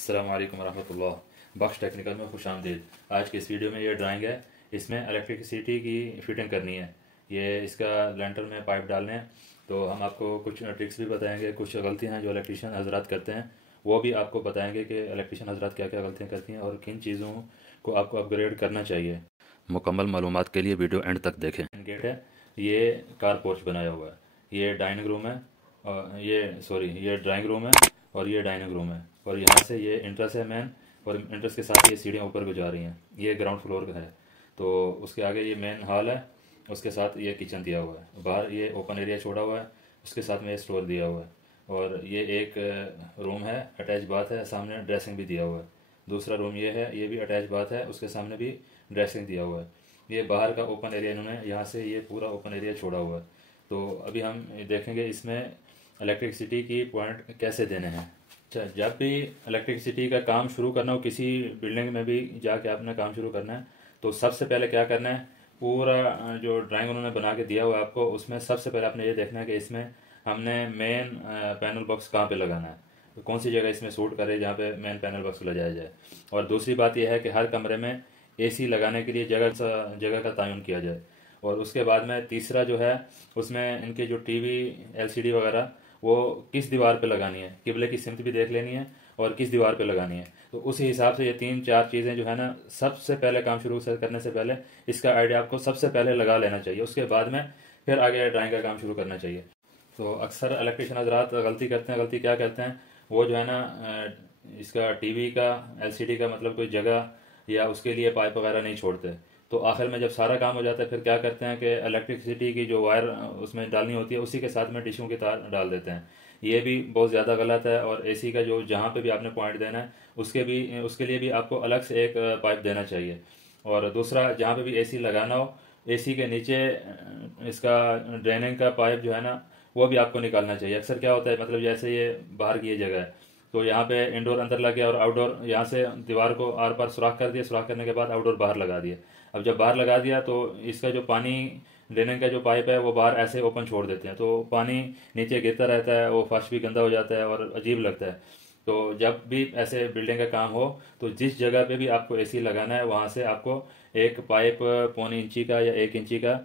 अस्सलाम वालेकुम रहमतुल्लाह। बख्श टेक्निकल में खुश आमदीद। आज की इस वीडियो में ये ड्राइंग है, इसमें इलेक्ट्रिसिटी की फिटिंग करनी है। ये इसका लेंटर में पाइप डालने हैं, तो हम आपको कुछ ट्रिक्स भी बताएंगे, कुछ गलतियां हैं जो इलेक्ट्रिशियन हजरात करते हैं वो भी आपको बताएंगे कि इलेक्ट्रिशियन हजरात क्या क्या गलतियां करती हैं और किन चीज़ों को आपको अपग्रेड करना चाहिए। मुकम्मल मालूमात के लिए वीडियो एंड तक देखें। गेट है, ये कार पोर्च बनाया हुआ है, ये डाइनिंग रूम है, और ये ड्राइंग रूम है और ये डाइनिंग रूम है, और यहाँ से ये इंट्रेस है मेन, और इंट्रेस के साथ ये सीढ़ियाँ ऊपर को जा रही हैं। ये ग्राउंड फ्लोर का है, तो उसके आगे ये मेन हॉल है, उसके साथ ये किचन दिया हुआ है। बाहर ये ओपन एरिया छोड़ा हुआ है, उसके साथ में ये स्टोर दिया हुआ है, और ये एक रूम है, अटैच बाथ है, सामने ड्रेसिंग भी दिया हुआ है। दूसरा रूम ये है, ये भी अटैच बाथ है, उसके सामने भी ड्रेसिंग दिया हुआ है। ये बाहर का ओपन एरिया इन्होंने यहाँ से ये पूरा ओपन एरिया छोड़ा हुआ है। तो अभी हम देखेंगे इसमें इलेक्ट्रिसिटी की पॉइंट कैसे देने हैं। अच्छा, जब भी इलेक्ट्रिसिटी का काम शुरू करना हो, किसी बिल्डिंग में भी जाके आपने काम शुरू करना है, तो सबसे पहले क्या करना है, पूरा जो ड्राइंग उन्होंने बना के दिया हुआ है आपको, उसमें सबसे पहले आपने ये देखना है कि इसमें हमने मेन पैनल बॉक्स कहाँ पे लगाना है, तो कौन सी जगह इसमें सूट करे जहाँ पे मेन पैनल बॉक्स लगाया जाए। और दूसरी बात यह है कि हर कमरे में एसी लगाने के लिए जगह का तयन किया जाए। और उसके बाद में तीसरा जो है, उसमें इनके जो टीवी एलसीडी वगैरह वो किस दीवार पे लगानी है, किबले की सिमत भी देख लेनी है और किस दीवार पे लगानी है। तो उसी हिसाब से ये 3-4 चीज़ें जो है ना, सबसे पहले काम शुरू करने से पहले इसका आइडिया आपको सबसे पहले लगा लेना चाहिए। उसके बाद में फिर आगे ड्राइंग का काम शुरू करना चाहिए। तो अक्सर इलेक्ट्रिशियन हजरात गलती करते हैं, गलती क्या करते हैं, वो जो है ना इसका टीवी का एलसीडी का मतलब कोई जगह या उसके लिए पाइप वगैरह नहीं छोड़ते। तो आखिर में जब सारा काम हो जाता है, फिर क्या करते हैं कि इलेक्ट्रिसिटी की जो वायर उसमें डालनी होती है, उसी के साथ में डिशों की तार डाल देते हैं। ये भी बहुत ज़्यादा गलत है। और एसी का जो जहाँ पे भी आपने पॉइंट देना है, उसके लिए भी आपको अलग से एक पाइप देना चाहिए। और दूसरा, जहाँ पे भी एसी लगाना हो, एसी के नीचे इसका ड्रेनिंग का पाइप जो है ना, वो भी आपको निकालना चाहिए। अक्सर क्या होता है, मतलब जैसे ये बाहर की ये जगह है, तो यहाँ पे इंडोर अंदर लग गया और आउटडोर यहाँ से दीवार को आर पार सुराख कर दिया, सुराख करने के बाद आउटडोर बाहर लगा दिया। अब जब बाहर लगा दिया तो इसका जो पानी ड्रेनेज का जो पाइप है वो बाहर ऐसे ओपन छोड़ देते हैं, तो पानी नीचे गिरता रहता है, वो फर्श भी गंदा हो जाता है और अजीब लगता है। तो जब भी ऐसे बिल्डिंग का काम हो, तो जिस जगह पे भी आपको एसी लगाना है, वहाँ से आपको एक पाइप 0.25 इंची का या 1 इंची का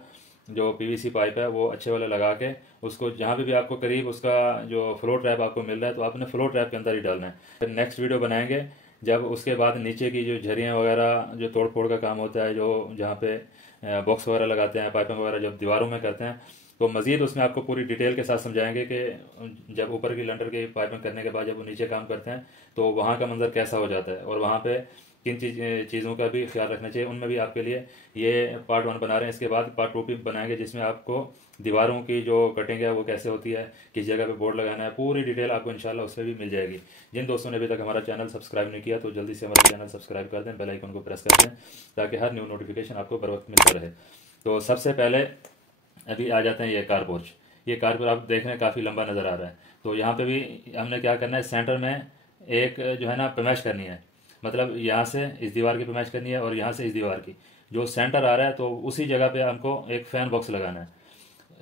जो पीवीसी पाइप है वो अच्छे वाला लगा के, उसको जहाँ पे भी आपको करीब उसका जो फ्लो ट्रैप आपको मिल रहा है, तो आपने फ्लो ट्रैप के अंदर ही डालना है। फिर नेक्स्ट वीडियो बनाएंगे जब उसके बाद नीचे की जो झरियाँ वगैरह जो तोड़ फोड़ का काम होता है, जो जहाँ पे बॉक्स वगैरह लगाते हैं, पाइपिंग वगैरह जब दीवारों में करते हैं, तो मज़ीद उसमें आपको पूरी डिटेल के साथ समझाएंगे कि जब ऊपर की लंटर की पाइपिंग करने के बाद जब वो नीचे काम करते हैं, तो वहाँ का मंजर कैसा हो जाता है और वहाँ पे किन चीज़ों का भी ख्याल रखना चाहिए। उनमें भी आपके लिए ये पार्ट 1 बना रहे हैं। इसके बाद पार्ट 2 भी बनाएंगे, जिसमें आपको दीवारों की जो कटिंग है वो कैसे होती है, किस जगह पे बोर्ड लगाना है, पूरी डिटेल आपको इंशाल्लाह उससे भी मिल जाएगी। जिन दोस्तों ने अभी तक हमारा चैनल सब्सक्राइब नहीं किया, तो जल्दी से हमारा चैनल सब्सक्राइब कर दें, बेल आइकन को प्रेस कर दें, ताकि हर न्यू नोटिफिकेशन आपको बर वक्त मिलता रहे। तो सबसे पहले अभी आ जाते हैं ये कार पोर्च। ये कार पोर्च आप देख रहे हैं काफ़ी लंबा नज़र आ रहा है। तो यहाँ पे भी हमने क्या करना है, सेंटर में एक जो है ना पेमैश करनी है, मतलब यहाँ से इस दीवार की पेमैश करनी है और यहाँ से इस दीवार की, जो सेंटर आ रहा है तो उसी जगह पे हमको एक फ़ैन बॉक्स लगाना है।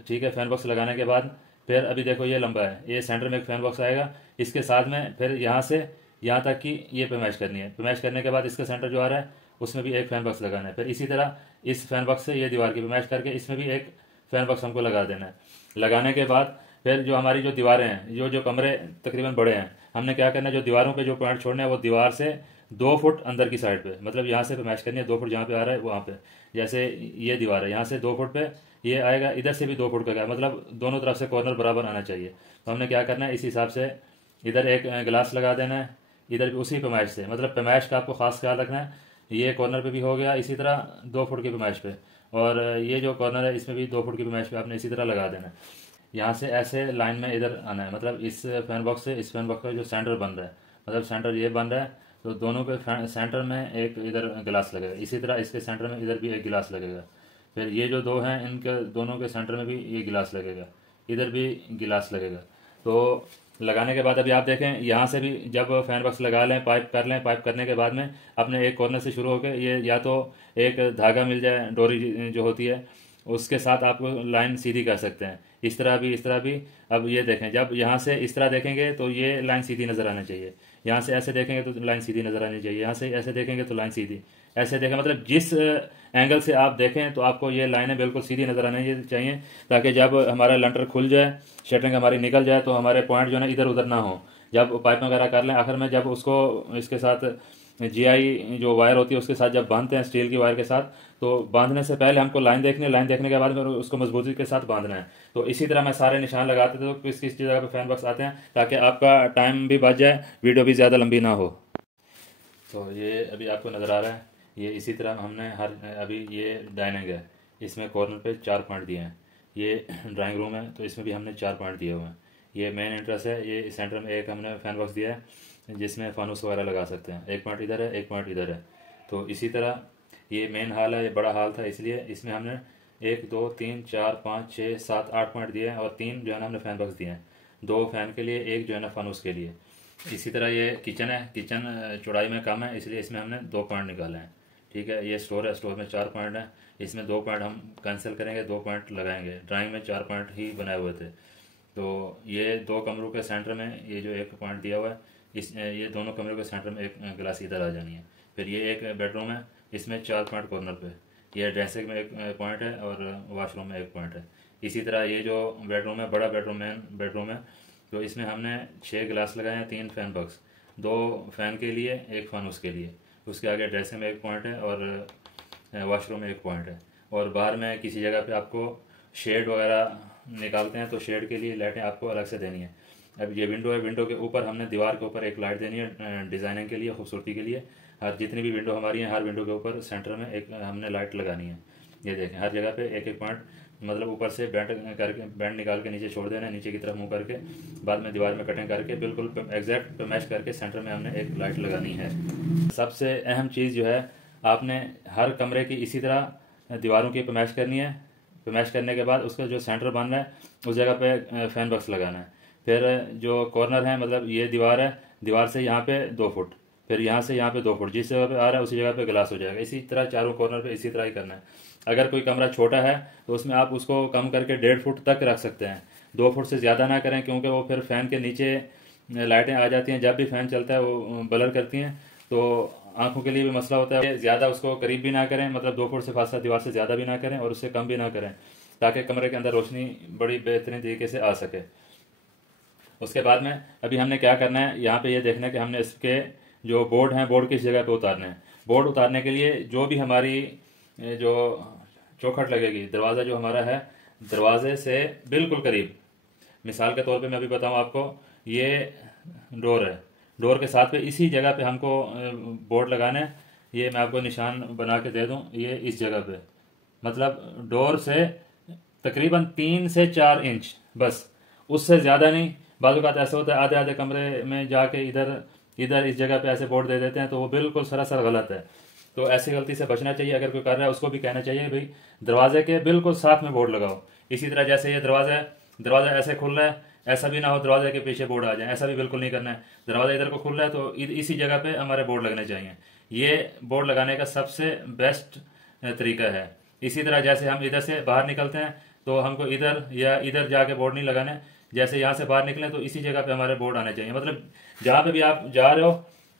ठीक है, फ़ैन बॉक्स लगाने के बाद फिर अभी देखो ये लंबा है, ये सेंटर में एक फ़ैन बॉक्स आएगा, इसके साथ में फिर यहाँ से यहाँ तक की ये पेमैश करनी है। पेमैश करने के बाद इसका सेंटर जो आ रहा है उसमें भी एक फ़ैन बॉक्स लगाना है। फिर इसी तरह इस फ़ैन बॉक्स से ये दीवार की पेमैश करके इसमें भी एक फ़ैन बॉक्स हमको लगा देना है। लगाने के बाद फिर जो हमारी जो दीवारें हैं, जो कमरे तकरीबन बड़े हैं, हमने क्या करना है, जो दीवारों पे जो पॉइंट छोड़ने हैं वो दीवार से 2 फुट अंदर की साइड पे, मतलब यहाँ से मैच करनी है 2 फुट जहाँ पे आ रहा है वहाँ पे। जैसे ये दीवार है, यहाँ से 2 फुट पे ये आएगा, इधर से भी 2 फुट का, मतलब दोनों तरफ से कॉर्नर बराबर आना चाहिए। तो हमने क्या करना है, इस हिसाब से इधर एक गिलास लगा देना है, इधर भी उसी पैमाइश से, मतलब पैमाइश का आपको खास ख्याल रखना है। ये कॉर्नर पे भी हो गया इसी तरह 2 फुट की पैमाइश पे, और ये जो कॉर्नर है इसमें भी 2 फुट की पैमाइश पे आपने इसी तरह लगा देना है। यहाँ से ऐसे लाइन में इधर आना है, मतलब इस फैन बॉक्स से इस फैन बॉक्स का जो सेंटर बन रहा है, मतलब सेंटर ये बन रहा है, तो दोनों के सेंटर में एक इधर गिलास लगेगा, इसी तरह इसके सेंटर में इधर भी एक गिलास लगेगा। फिर ये जो दो हैं इनके दोनों के सेंटर में भी ये गिलास लगेगा, इधर भी गिलास लगेगा। तो लगाने के बाद अभी आप देखें, यहाँ से भी जब फैन बॉक्स लगा लें, पाइप कर लें, पाइप करने के बाद में अपने एक कॉर्नर से शुरू होकर ये या तो एक धागा मिल जाए, डोरी जो होती है, उसके साथ आप लाइन सीधी कर सकते हैं। इस तरह भी, इस तरह भी। अब ये देखें, जब यहाँ से इस तरह देखेंगे तो ये लाइन सीधी नज़र आना चाहिए। यहाँ से ऐसे देखेंगे तो लाइन सीधी नज़र आनी चाहिए, यहाँ से ऐसे देखेंगे तो लाइन सीधी, ऐसे देखें, मतलब जिस एंगल से आप देखें तो आपको ये लाइनें बिल्कुल सीधी नज़र आनी चाहिए, ताकि जब हमारा लंटर खुल जाए, शटरिंग हमारी निकल जाए, तो हमारे पॉइंट जो है ना इधर उधर ना हो। जब पाइप वगैरह कर लें, आखिर में जब उसको इसके साथ जीआई जो वायर होती है उसके साथ जब बांधते हैं, स्टील की वायर के साथ, तो बांधने से पहले हमको लाइन देखनी है, लाइन देखने के बाद फिर उसको मजबूती के साथ बांधना है। तो इसी तरह मैं सारे निशान लगाते थे तो किस किस जगह पे फैन बॉक्स आते हैं, ताकि आपका टाइम भी बच जाए, वीडियो भी ज़्यादा लंबी ना हो। तो ये अभी आपको नज़र आ रहा है, ये इसी तरह हमने अभी ये डाइनिंग है, इसमें कॉर्नर पे 4 पॉइंट दिए हैं। ये ड्राइंग रूम है तो इसमें भी हमने 4 पॉइंट दिए हुए हैं। ये मेन एंट्रेंस है, ये सेंटर में एक हमने फैन बॉक्स दिया है जिसमें फानूस वगैरह लगा सकते हैं। एक पॉइंट इधर है, एक पॉइंट इधर है। तो इसी तरह ये मेन हॉल है, ये बड़ा हॉल था, इसलिए इसमें हमने 1 2 3 4 5 6 7 8 पॉइंट दिए हैं, और 3 जो है ना हमने फैन बॉक्स दिए हैं, 2 फैन के लिए, 1 जो है ना फानूस के लिए। इसी तरह ये किचन है, किचन चौड़ाई में कम है, इसलिए इसमें हमने 2 पॉइंट निकाले हैं। ठीक है, ये स्टोर है, स्टोर में 4 पॉइंट हैं, इसमें 2 पॉइंट हम कैंसिल करेंगे, 2 पॉइंट लगाएंगे। ड्राइंग में 4 पॉइंट ही बनाए हुए थे। तो ये 2 कमरों के सेंटर में ये जो एक पॉइंट दिया हुआ है, ये दोनों कमरों के सेंटर में एक गिलास इधर आ जानी है। फिर ये एक बेडरूम है, इसमें 4 पॉइंट कॉर्नर पे, ये ड्रेसिंग में एक पॉइंट है और वॉशरूम में एक पॉइंट है। इसी तरह ये जो बेडरूम है, बड़ा बेडरूम है, तो इसमें हमने 6 गिलास लगाए हैं, 3 फैन बॉक्स, 2 फैन के लिए, 1 फैन के लिए। उसके आगे ड्रेसिंग में एक पॉइंट है और वॉशरूम में एक पॉइंट है। और बाहर में किसी जगह पे आपको शेड वगैरह निकालते हैं तो शेड के लिए लाइटें आपको अलग से देनी है। अब ये विंडो है, विंडो के ऊपर हमने दीवार के ऊपर एक लाइट देनी है डिज़ाइनिंग के लिए, खूबसूरती के लिए। हर जितनी भी विंडो हमारी हैं, हर विंडो के ऊपर सेंटर में एक हमने लाइट लगानी है। ये देखें, हर जगह पे एक एक पॉइंट, मतलब ऊपर से बैंड निकाल के नीचे छोड़ देना है, नीचे की तरफ मुंह करके, बाद में दीवार में कटिंग करके बिल्कुल एग्जैक्ट मैच करके सेंटर में हमने एक लाइट लगानी है। सबसे अहम चीज़ जो है, आपने हर कमरे की इसी तरह दीवारों की पैमाइश करनी है। पैमाइश करने के बाद उसका जो सेंटर बन रहा है उस जगह पे फैन बॉक्स लगाना है। फिर जो कॉर्नर है, मतलब ये दीवार है, दीवार से यहाँ पे 2 फुट, फिर यहाँ से यहाँ पे 2 फुट, जिस जगह पे आ रहा है उसी जगह पे गिलास हो जाएगा। इसी तरह चारों कॉर्नर पे इसी तरह ही करना है। अगर कोई कमरा छोटा है तो उसमें आप उसको कम करके 1.5 फुट तक रख सकते हैं, 2 फुट से ज़्यादा ना करें, क्योंकि वो फिर फैन के नीचे लाइटें आ जाती हैं, जब भी फैन चलता है वो ब्लर करती हैं, तो आंखों के लिए भी मसला होता है। ज़्यादा उसको करीब भी ना करें, मतलब 2 फुट से फासला दीवार से ज़्यादा भी ना करें और उससे कम भी ना करें, ताकि कमरे के अंदर रोशनी बड़ी बेहतरीन तरीके से आ सके। उसके बाद में अभी हमने क्या करना है, यहाँ पे ये देखना है कि हमने इसके जो बोर्ड हैं, बोर्ड किस जगह पे उतारने हैं। बोर्ड उतारने के लिए जो भी हमारी जो चौखट लगेगी, दरवाज़ा जो हमारा है, दरवाजे से बिल्कुल करीब, मिसाल के तौर पे मैं अभी बताऊँ आपको, ये डोर है, डोर के साथ पे इसी जगह पे हमको बोर्ड लगाना है। ये मैं आपको निशान बना के दे दूं, ये इस जगह पे, मतलब डोर से तकरीबन 3 से 4 इंच, बस उससे ज़्यादा नहीं। बाज़ औक़ात ऐसा होता है आधे आधे कमरे में जाके इधर इधर इस जगह पे ऐसे बोर्ड दे देते हैं, तो वो बिल्कुल सरासर गलत है। तो ऐसी गलती से बचना चाहिए। अगर कोई कर रहा है उसको भी कहना चाहिए भाई दरवाजे के बिल्कुल साथ में बोर्ड लगाओ। इसी तरह जैसे ये दरवाज़ा है, दरवाज़ा ऐसे खुल रहा है, ऐसा भी ना हो दरवाजे के पीछे बोर्ड आ जाए, ऐसा भी बिल्कुल नहीं करना है। दरवाज़ा इधर को खुल रहा है तो इसी जगह पे हमारे बोर्ड लगने चाहिए। ये बोर्ड लगाने का सबसे बेस्ट तरीका है। इसी तरह जैसे हम इधर से बाहर निकलते हैं तो हमको इधर या इधर जाके बोर्ड नहीं लगाने, जैसे यहाँ से बाहर निकलें तो इसी जगह पे हमारे बोर्ड आने चाहिए। मतलब जहाँ पे भी आप जा रहे हो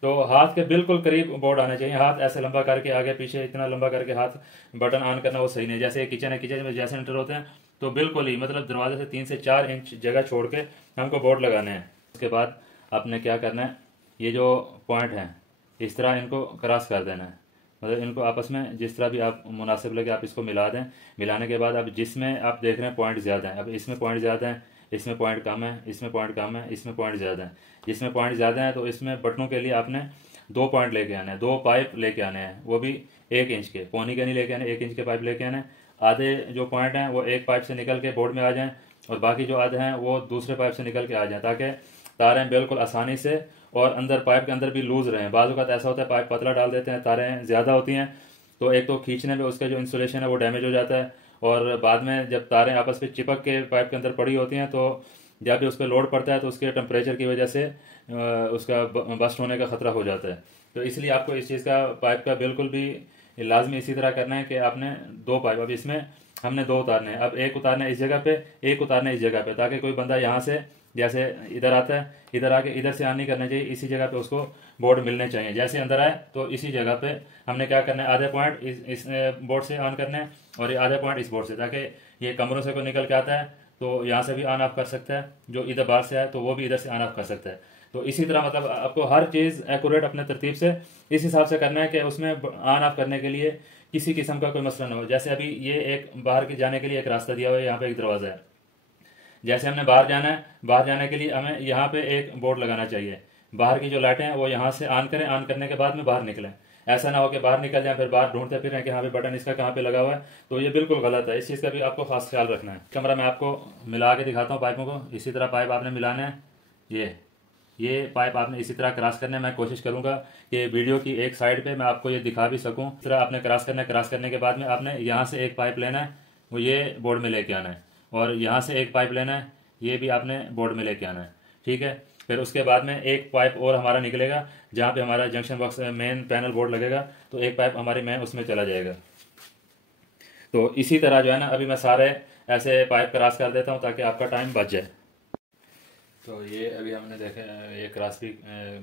तो हाथ के बिल्कुल करीब बोर्ड आना चाहिए। हाथ ऐसे लंबा करके आगे पीछे इतना लंबा करके हाथ बटन ऑन करना वो सही नहीं। जैसे किचन है, किचन में जैसे एंटर होते हैं तो बिल्कुल ही मतलब दरवाजे से 3 से 4 इंच जगह छोड़ के हमको बोर्ड लगाने हैं। उसके बाद आपने क्या करना है, ये जो पॉइंट हैं इस तरह इनको क्रॉस कर देना है, मतलब इनको आपस में जिस तरह भी आप मुनासिब लगे आप इसको मिला दें। मिलाने के बाद अब जिसमें आप देख रहे हैं पॉइंट ज़्यादा है, अब इसमें पॉइंट ज़्यादा है, इसमें पॉइंट कम है, इसमें पॉइंट कम है, इसमें पॉइंट ज़्यादा है। जिसमें पॉइंट ज़्यादा है तो इसमें बटनों के लिए आपने 2 पॉइंट लेके आने हैं, 2 पाइप लेके आने हैं, वो भी 1 इंच के, पौनी के नहीं लेके आने, 1 इंच के पाइप लेके आने। आधे जो पॉइंट हैं वो एक पाइप से निकल के बोर्ड में आ जाएँ और बाकी जो आधे हैं वो दूसरे पाइप से निकल के आ जाएँ, ताकि तारें बिल्कुल आसानी से और अंदर पाइप के अंदर भी लूज रहें। बाज़ औक़ात ऐसा होता है पाइप पतला डाल देते हैं, तारें ज़्यादा होती हैं तो एक तो खींचने में उसका जो इंसुलेशन है वो डैमेज हो जाता है, और बाद में जब तारें आपस में चिपक के पाइप के अंदर पड़ी होती हैं तो जब भी उस पर लोड पड़ता है तो उसके टेम्परेचर की वजह से उसका बस्ट होने का ख़तरा हो जाता है। तो इसलिए आपको इस चीज़ का पाइप का बिल्कुल भी लाजमी इसी तरह करना है कि आपने 2 पाइप, अब इसमें हमने 2 उतारने हैं, अब एक उतारना है इस जगह पे, एक उतारना है इस जगह पे, ताकि कोई बंदा यहाँ से जैसे इधर आता है, इधर आके इधर से ऑन नहीं करना चाहिए, इसी जगह पे उसको बोर्ड मिलने चाहिए। जैसे अंदर आए तो इसी जगह पे हमने क्या करना है, आधे पॉइंट इस बोर्ड से ऑन करने हैं और ये आधे पॉइंट इस बोर्ड से, ताकि ये कमरों से कोई निकल के आता है तो यहाँ से भी ऑन ऑफ कर सकता है, जो इधर बाहर से आए तो वो भी इधर से ऑन ऑफ कर सकता है। तो इसी तरह मतलब आपको हर चीज़ एक्यूरेट अपने तरतीब से इस हिसाब से करना है कि उसमें ऑन ऑफ करने के लिए किसी किस्म का कोई मसला ना हो। जैसे अभी ये एक बाहर के जाने के लिए एक रास्ता दिया हुआ है, यहाँ पे एक दरवाज़ा है। जैसे हमने बाहर जाना है, बाहर जाने के लिए हमें यहाँ पे एक बोर्ड लगाना चाहिए, बाहर की जो लाइटें हैं वो यहाँ से ऑन करें, ऑन करने के बाद में बाहर निकलें। ऐसा ना हो कि बाहर निकल जाए फिर बाहर ढूंढते फिरें कि हाँ भी बटन इसका कहाँ पे लगा हुआ है, तो ये बिल्कुल गलत है। इस चीज़ का भी आपको खास ख्याल रखना है। कैमरा मैं आपको मिला के दिखाता हूँ पाइपों को। इसी तरह पाइप आपने मिलाना है, ये पाइप आपने इसी तरह क्रॉस करना है। मैं कोशिश करूंगा कि वीडियो की एक साइड पे मैं आपको ये दिखा भी सकूं। इस तरह आपने क्रॉस करना है, क्रॉस करने के बाद में आपने यहाँ से एक पाइप लेना है, वो ये बोर्ड में लेके आना है, और यहाँ से एक पाइप लेना है, ये भी आपने बोर्ड में लेके आना है। ठीक है, फिर उसके बाद में एक पाइप और हमारा निकलेगा जहाँ पे हमारा junction box main panel board लगेगा, तो एक पाइप हमारे में उसमें चला जाएगा। तो इसी तरह जो है ना, अभी मैं सारे ऐसे पाइप क्रॉस कर देता हूँ ताकि आपका टाइम बच जाए। तो ये अभी हमने देखा, ये क्रॉस भी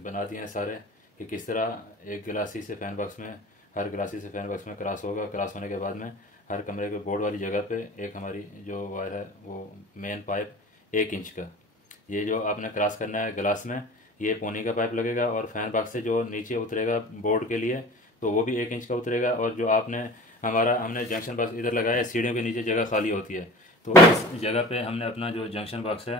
बना दिए हैं सारे कि किस तरह एक गिलासी से फैन बॉक्स में, हर गिलासी से फैन बॉक्स में क्रॉस होगा। क्रॉस होने के बाद में हर कमरे के बोर्ड वाली जगह पे एक हमारी जो वायर है वो मेन पाइप 1 इंच का, ये जो आपने क्रॉस करना है गिलास में, ये पौनी का पाइप लगेगा। और फैन बॉक्स से जो नीचे उतरेगा बोर्ड के लिए तो वो भी 1 इंच का उतरेगा। और जो हमने जंक्शन बॉक्स इधर लगाया है, सीढ़ियों के नीचे जगह खाली होती है, तो इस जगह पे हमने अपना जो जंक्शन बॉक्स है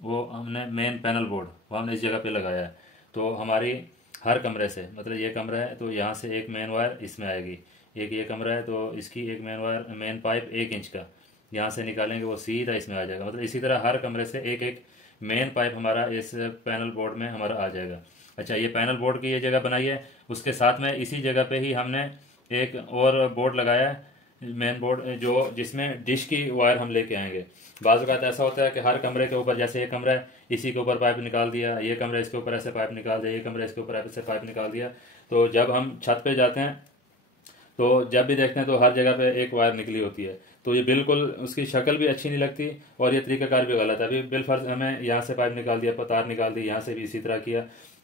वो हमने मेन पैनल बोर्ड वो हमने इस जगह पे लगाया है। तो हमारी हर कमरे से, मतलब ये कमरा है तो यहाँ से एक मेन वायर इसमें आएगी, एक ये कमरा है तो इसकी एक main wire, main pipe 1 inch का यहाँ से निकालेंगे, वो सीधा इसमें आ जाएगा। मतलब इसी तरह हर कमरे से एक एक मेन पाइप हमारा इस पैनल बोर्ड में हमारा आ जाएगा। अच्छा, ये पैनल बोर्ड की ये जगह बनाई है, उसके साथ में इसी जगह पे ही हमने एक और बोर्ड लगाया है, मेन बोर्ड, जो जिसमें डिश की वायर हम लेके आएंगे। बाज़ औक़ात ऐसा होता है कि हर कमरे के ऊपर, जैसे ये कमरा है इसी के ऊपर पाइप निकाल दिया, ये कमरा इसके ऊपर ऐसे पाइप निकाल दिया, ये कमरा इसके ऊपर ऐसे पाइप निकाल दिया, तो जब हम छत पे जाते हैं तो जब भी देखते हैं तो हर जगह पे एक वायर निकली होती है, तो ये बिल्कुल उसकी शक्ल भी अच्छी नहीं लगती और ये तरीकाकार भी गलत है। अभी बिलफर्ज हमें यहाँ से पाइप निकाल दिया, तार निकाल दी, यहाँ से भी इसी तरह किया,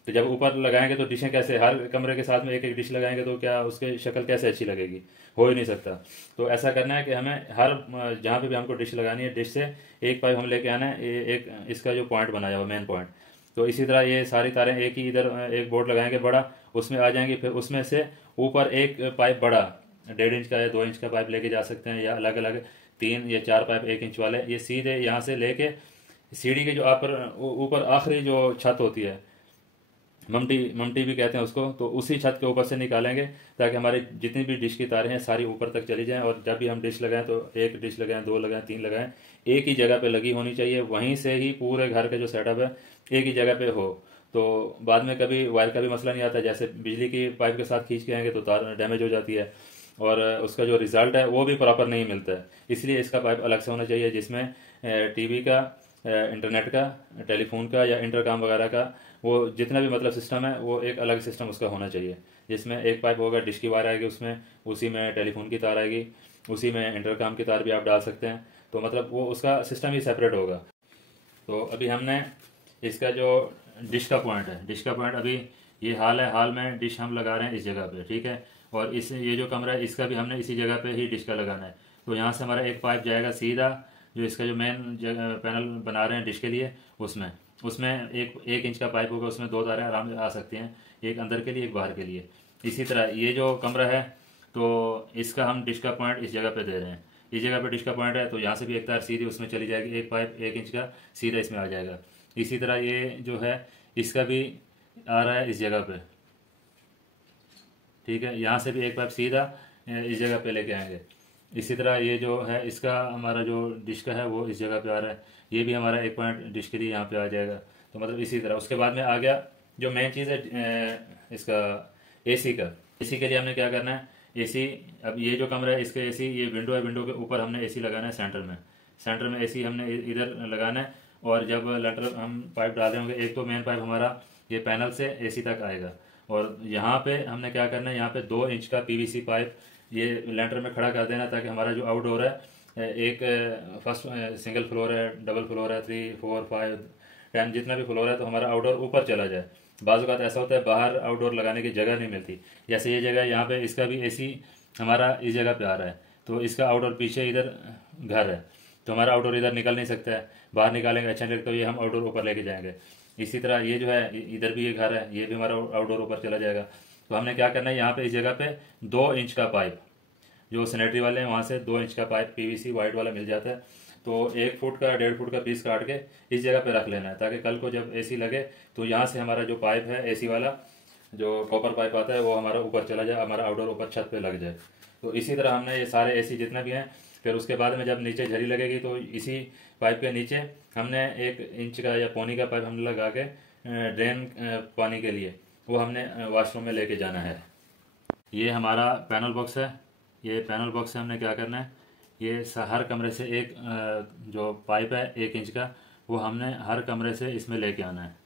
तो जब ऊपर लगाएंगे तो डिशें कैसे, हर कमरे के साथ में एक एक डिश लगाएंगे तो क्या उसकी शक्ल कैसे अच्छी लगेगी, हो ही नहीं सकता। तो ऐसा करना है कि हमें हर जहाँ पे भी हमको डिश लगानी है, डिश से एक पाइप हम लेके आना है, एक इसका जो पॉइंट बनाया हुआ मेन पॉइंट, तो इसी तरह ये सारी तारें एक ही इधर एक बोर्ड लगाएंगे बड़ा, उसमें आ जाएंगी। फिर उसमें से ऊपर एक पाइप बड़ा 1.5 इंच का या 2 इंच का पाइप लेके जा सकते हैं, या अलग अलग 3 या 4 पाइप 1 इंच वाले, ये सीधे यहाँ से लेके सीढ़ी के जो ऊपर आखिरी जो छत होती है, ममटी भी कहते हैं उसको, तो उसी छत के ऊपर से निकालेंगे ताकि हमारी जितनी भी डिश की तारें हैं सारी ऊपर तक चली जाएं। और जब भी हम डिश लगाएं तो एक डिश लगाएं, 2 लगाएं, 3 लगाएं, एक ही जगह पे लगी होनी चाहिए, वहीं से ही पूरे घर का जो सेटअप है एक ही जगह पे हो, तो बाद में कभी वायर का भी मसला नहीं आता। जैसे बिजली की पाइप के साथ खींच के आएंगे तो तार डैमेज हो जाती है और उसका जो रिजल्ट है वो भी प्रॉपर नहीं मिलता है। इसलिए इसका पाइप अलग से होना चाहिए, जिसमें टीवी का, इंटरनेट का, टेलीफोन का या इंटरकॉम वगैरह का, वो जितना भी मतलब सिस्टम है वो एक अलग सिस्टम उसका होना चाहिए, जिसमें एक पाइप होगा, डिश की वायर आएगी उसमें, उसी में टेलीफोन की तार आएगी, उसी में इंटरकॉम की तार भी आप डाल सकते हैं, तो मतलब वो उसका सिस्टम ही सेपरेट होगा। तो अभी हमने इसका जो डिश का पॉइंट है, डिश का पॉइंट अभी ये हाल है, हाल में डिश हम लगा रहे हैं इस जगह पे, ठीक है। और इस ये जो कमरा है इसका भी हमने इसी जगह पे ही डिश का लगाना है। तो यहाँ से हमारा एक पाइप जाएगा सीधा, जो इसका जो मेन पैनल बना रहे हैं डिश के लिए, उसमें एक इंच का पाइप होगा, उसमें 2 तारें आराम से आ सकती हैं, एक अंदर के लिए, एक बाहर के लिए। इसी तरह ये जो कमरा है तो इसका हम डिश का पॉइंट इस जगह पे दे रहे हैं, इस जगह पे डिश का पॉइंट है, तो यहाँ से भी एक तार सीधी उसमें चली जाएगी, एक पाइप 1 इंच का सीधा इसमें आ जाएगा। इसी तरह ये जो है इसका भी आ रहा है इस जगह पे, ठीक है, यहाँ से भी एक पाइप सीधा इस जगह पे लेके आएंगे। इसी तरह ये जो है इसका हमारा जो डिश का है वो इस जगह पे आ रहा है, ये भी हमारा एक पॉइंट डिश के लिए यहाँ पे आ जाएगा। तो मतलब इसी तरह उसके बाद में आ गया जो मेन चीज़ है इसका एसी का। एसी के लिए हमने क्या करना है, एसी, अब ये जो कमरा है इसका एसी, ये विंडो है, विंडो के ऊपर हमने एसी लगाना है सेंटर में एसी हमने इधर लगाना है। और जब लेंटर हम पाइप डाल रहे होंगे, एक तो मेन पाइप हमारा ये पैनल से एसी तक आएगा, और यहाँ पे हमने क्या करना है, यहाँ पे 2 इंच का पीवीसी पाइप ये लेंटर में खड़ा कर देना, ताकि हमारा जो आउटडोर है, एक फर्स्ट सिंगल फ्लोर है, डबल फ्लोर है, 3, 4, 5 फैन जितना भी फ्लोर है तो हमारा आउटडोर ऊपर चला जाए। बाज़ औक़ात ऐसा होता है बाहर आउटडोर लगाने की जगह नहीं मिलती, जैसे ये जगह यहाँ पे इसका भी एसी हमारा इस जगह पे आ रहा है, तो इसका आउटडोर पीछे इधर घर है, तो हमारा आउटडोर इधर निकल नहीं सकता है, बाहर निकालेंगे अच्छा नहीं लगता, तो ये हम आउटडोर ऊपर लेके जाएंगे। इसी तरह ये जो है इधर भी ये घर है, ये भी हमारा आउटडोर ऊपर चला जाएगा। तो हमने क्या करना है, यहाँ पे इस जगह पे 2 इंच का पाइप, जो सैनिटरी वाले हैं वहाँ से 2 इंच का पाइप पीवीसी वाइट वाला मिल जाता है, तो 1 फुट का 1.5 फुट का पीस काट के इस जगह पे रख लेना है, ताकि कल को जब एसी लगे तो यहाँ से हमारा जो पाइप है एसी वाला जो कॉपर पाइप आता है वो हमारा ऊपर चला जाए, हमारा आउटडोर ऊपर छत पे लग जाए। तो इसी तरह हमने ये सारे एसी जितने भी हैं, फिर उसके बाद में जब नीचे झरी लगेगी तो इसी पाइप के नीचे हमने 1 इंच का या पौनी का पाइप हमने लगा के ड्रेन पानी के लिए वो हमने वॉशरूम में लेके जाना है। ये हमारा पैनल बॉक्स है, ये पैनल बॉक्स से हमने क्या करना है, ये हर कमरे से एक जो पाइप है 1 इंच का वो हमने हर कमरे से इसमें लेके आना है।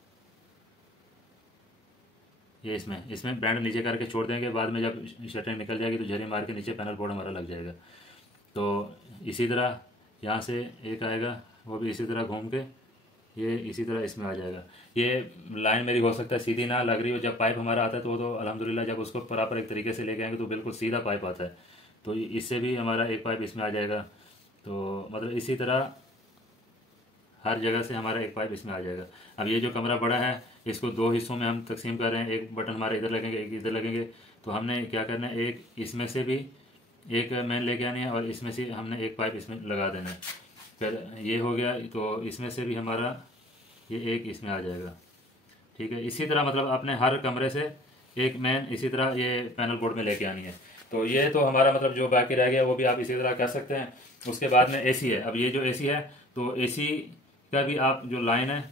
ये इसमें बैंड नीचे करके छोड़ देंगे, बाद में जब शटरिंग निकल जाएगी तो झरी मार के नीचे पैनल बोर्ड हमारा लग जाएगा। तो इसी तरह यहाँ से एक आएगा, वो भी इसी तरह घूम के ये इसी तरह इसमें आ जाएगा। ये लाइन मेरी हो सकता है सीधी ना लग रही हो, जब पाइप हमारा आता है तो अल्हम्दुलिल्लाह जब उसको प्रॉपर एक तरीके से लेके आएंगे तो बिल्कुल सीधा पाइप आता है, तो इससे भी हमारा एक पाइप इसमें आ जाएगा। तो मतलब इसी तरह हर जगह से हमारा एक पाइप इसमें आ जाएगा। अब ये जो कमरा बड़ा है इसको 2 हिस्सों में हम तकसीम कर रहे हैं, एक बटन हमारे इधर लगेंगे एक इधर लगेंगे, तो हमने क्या करना है, एक इसमें से भी एक मेन लेके आनी है और इसमें से हमने एक पाइप इसमें लगा देना है। फिर ये हो गया, तो इसमें से भी हमारा ये एक इसमें आ जाएगा, ठीक है। इसी तरह मतलब अपने हर कमरे से एक मेन इसी तरह ये पैनल बोर्ड में लेके आनी है। तो ये तो हमारा मतलब जो बाकी रह गया वो भी आप इसी तरह कर सकते हैं। उसके बाद में एसी है, अब ये जो एसी है तो एसी का भी आप जो लाइन है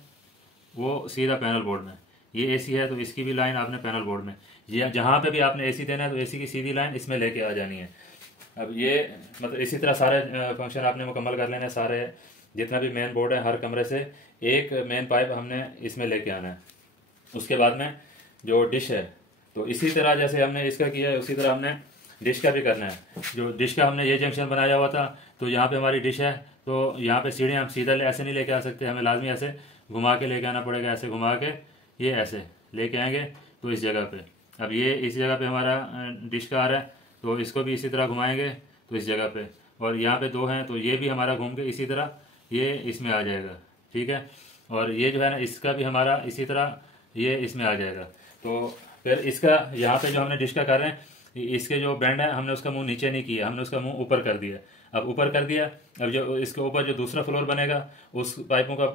वो सीधा पैनल बोर्ड में, ये एसी है तो इसकी भी लाइन आपने पैनल बोर्ड में, ये जहाँ पे भी आपने एसी देना है तो एसी की सीधी लाइन इसमें लेके आ जानी है। अब ये मतलब इसी तरह सारे फंक्शन आपने मुकम्मल कर लेने हैं, सारे जितना भी मेन बोर्ड है हर कमरे से एक मेन पाइप हमने इसमें लेके आना है। उसके बाद में जो डिश है तो इसी तरह जैसे हमने इसका किया है उसी तरह हमने डिश का भी करना है। जो डिश का हमने ये जंक्शन बनाया हुआ था, तो यहाँ पे हमारी डिश है, तो यहाँ पे सीढ़ियाँ हम सीधा ऐसे नहीं लेके आ सकते, हमें लाजमी ऐसे घुमा के लेके आना पड़ेगा, ऐसे घुमा के ये ऐसे लेके आएंगे तो इस जगह पे। अब ये इस जगह पे हमारा डिश का आ रहा है तो इसको भी इसी तरह घुमाएंगे तो इस जगह पे, और यहाँ पे 2 हैं तो ये भी हमारा घूम के इसी तरह ये इसमें आ जाएगा, ठीक है। और ये जो है ना इसका भी हमारा इसी तरह ये इसमें आ जाएगा। तो फिर इसका यहाँ पे जो हमने डिश का कर रहे हैं, इसके जो बैंड है हमने उसका मुंह नीचे नहीं किया, हमने उसका मुंह ऊपर कर दिया। अब ऊपर कर दिया, अब जो इसके ऊपर जो दूसरा फ्लोर बनेगा उस पाइपों का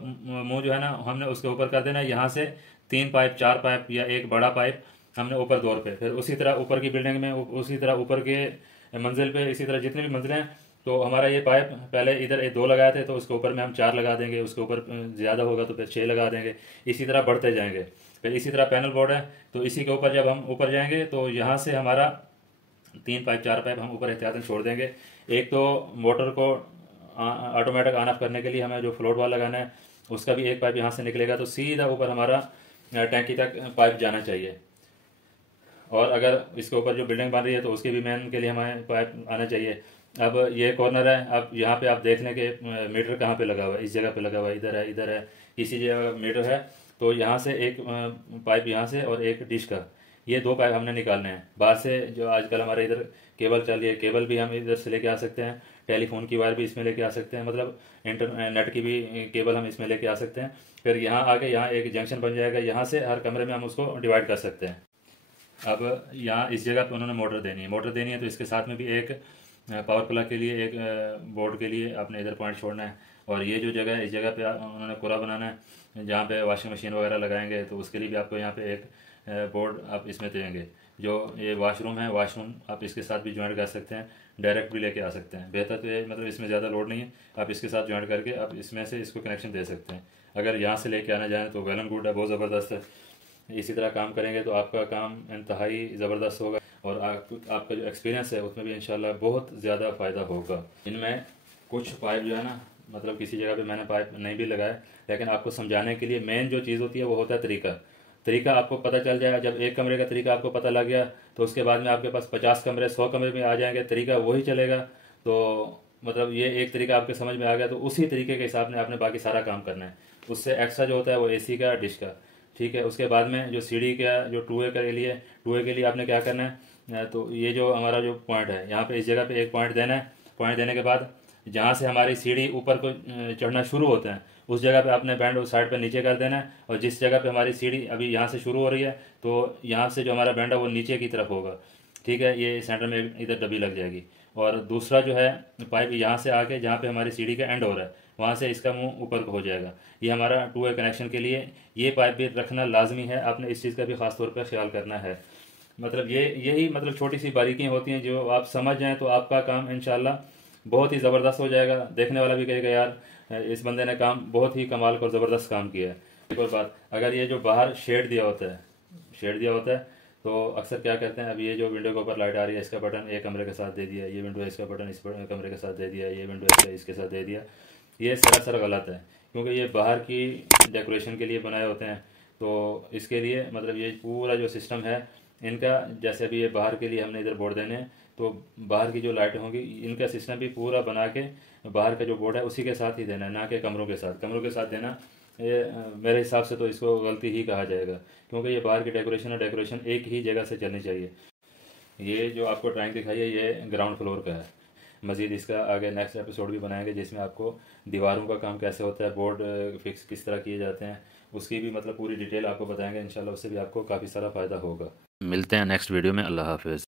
मुंह जो है ना हमने उसके ऊपर कर देना है। यहाँ से 3 पाइप 4 पाइप या एक बड़ा पाइप हमने ऊपर दौर पे, फिर उसी तरह ऊपर की बिल्डिंग में उसी तरह ऊपर के मंजिल पे इसी तरह जितने भी मंजिलें हैं तो हमारा ये पाइप पहले इधर 2 लगाए थे तो उसके ऊपर में हम 4 लगा देंगे, उसके ऊपर ज़्यादा होगा तो फिर 6 लगा देंगे, इसी तरह बढ़ते जाएंगे। फिर इसी तरह पैनल बोर्ड है तो इसी के ऊपर जब हम ऊपर जाएंगे तो यहाँ से हमारा 3 पाइप 4 पाइप हम ऊपर एहतियातन छोड़ देंगे। एक तो मोटर को ऑटोमेटिक ऑन ऑफ करने के लिए हमें जो फ्लोट वाल लगाना है उसका भी एक पाइप यहाँ से निकलेगा, तो सीधा ऊपर हमारा टैंकी तक पाइप जाना चाहिए। और अगर इसके ऊपर जो बिल्डिंग बन रही है तो उसके भी मेन के लिए हमें पाइप आना चाहिए। अब ये कॉर्नर है, अब यहाँ पे आप देख लें कि मीटर कहाँ पे लगा हुआ है, इस जगह पे लगा हुआ है, इधर है, इसी जगह मीटर है। तो यहाँ से एक पाइप यहाँ से और एक डिश का, ये 2 पाइप हमने निकालने हैं। बाहर से जो आजकल हमारे इधर केबल चल रही है, केबल भी हम इधर से लेके आ सकते हैं, टेलीफोन की वायर भी इसमें लेके आ सकते हैं, मतलब इंटरनेट की भी केबल हम इसमें लेके आ सकते हैं। फिर यहाँ आके यहाँ एक जंक्शन बन जाएगा, यहाँ से हर कमरे में हम उसको डिवाइड कर सकते हैं। अब यहाँ इस जगह पे उन्होंने मोटर देनी है तो इसके साथ में भी एक पावर प्लग के लिए एक बोर्ड के लिए आपने इधर पॉइंट छोड़ना है। और ये जो जगह है इस जगह पे उन्होंने कोरा बनाना है जहाँ पे वॉशिंग मशीन वगैरह लगाएंगे, तो उसके लिए भी आपको यहाँ पे एक बोर्ड आप इसमें देंगे। जो ये वॉशरूम है, वॉशरूम आप इसके साथ भी ज्वाइंट कर सकते हैं, डायरेक्ट भी लेके आ सकते हैं। बेहतर तो ये मतलब इसमें ज़्यादा लोड नहीं है, आप इसके साथ ज्वाइंट करके आप इसमें से इसको कनेक्शन दे सकते हैं। अगर यहाँ से लेके आना जाए तो वेल एंड गुड है, बहुत ज़बरदस्त है। इसी तरह काम करेंगे तो आपका काम इंतहाई ज़बरदस्त होगा और आपका जो एक्सपीरियंस है उसमें भी इंशाल्लाह बहुत ज़्यादा फ़ायदा होगा। इनमें कुछ पाइप जो है ना, मतलब किसी जगह पे मैंने पाइप नहीं भी लगाया, लेकिन आपको समझाने के लिए मेन जो चीज़ होती है वो होता है तरीका आपको पता चल जाएगा। जब एक कमरे का तरीका आपको पता लग गया तो उसके बाद में आपके पास 50 कमरे 100 कमरे में आ जाएंगे, तरीका वही चलेगा। तो मतलब ये एक तरीका आपके समझ में आ गया तो उसी तरीके के हिसाब से आपने बाकी सारा काम करना है। उससे एक्स्ट्रा जो होता है वो एसी का डिश का। ठीक है, उसके बाद में जो सीढ़ी का जो टूए के लिए, टूए के लिए आपने क्या करना है, तो ये जो हमारा जो पॉइंट है यहाँ पे, इस जगह पे एक पॉइंट देना है। पॉइंट देने के बाद जहाँ से हमारी सीढ़ी ऊपर को चढ़ना शुरू होता है, उस जगह पे आपने बैंड उस साइड पे नीचे कर देना है। और जिस जगह पे हमारी सीढ़ी अभी यहाँ से शुरू हो रही है, तो यहाँ से जो हमारा बैंड है वो नीचे की तरफ होगा। ठीक है, ये सेंटर में इधर डबी लग जाएगी। और दूसरा जो है पाइप यहाँ से आके जहाँ पे हमारी सीढ़ी का एंड हो रहा है, वहाँ से इसका मुंह ऊपर को हो जाएगा। ये हमारा टू वे कनेक्शन के लिए ये पाइप भी रखना लाजमी है। आपने इस चीज़ का भी खास तौर पर ख्याल करना है। मतलब यही मतलब छोटी सी बारीकियाँ होती हैं, जो आप समझ जाएं तो आपका काम इंशाल्लाह बहुत ही ज़बरदस्त हो जाएगा। देखने वाला भी कहेगा यार इस बंदे ने काम बहुत ही कमाल और ज़बरदस्त काम किया है। एक और बात, अगर ये जो बाहर शेड दिया होता है, शेड दिया होता है, तो अक्सर क्या करते हैं, अब ये जो विंडो के ऊपर लाइट आ रही है, इसका बटन एक कमरे के साथ दे दिया, ये विंडो इसका बटन इस कमरे के साथ दे दिया, ये विंडो इसके साथ दे दिया। ये सरासर गलत है, क्योंकि ये बाहर की डेकोरेशन के लिए बनाए होते हैं। तो इसके लिए मतलब ये पूरा जो सिस्टम है इनका, जैसे अभी ये बाहर के लिए हमने इधर बोर्ड देने हैं, तो बाहर की जो लाइटें होंगी इनका सिस्टम भी पूरा बना के बाहर का जो बोर्ड है उसी के साथ ही देना है, ना कि कमरों के साथ। कमरों के साथ देना ये मेरे हिसाब से तो इसको गलती ही कहा जाएगा, क्योंकि ये बाहर की डेकोरेशन और डेकोरेशन एक ही जगह से चलनी चाहिए। ये जो आपको ड्राइंग दिखाई है ये ग्राउंड फ्लोर का है। मज़ीद इसका आगे नेक्स्ट एपिसोड भी बनाएंगे, जिसमें आपको दीवारों का काम कैसे होता है, बोर्ड फिक्स किस तरह किए जाते हैं, उसकी भी मतलब पूरी डिटेल आपको बताएंगे इंशाल्लाह। उससे भी आपको काफ़ी सारा फ़ायदा होगा। मिलते हैं नेक्स्ट वीडियो में। अल्लाह हाफिज़।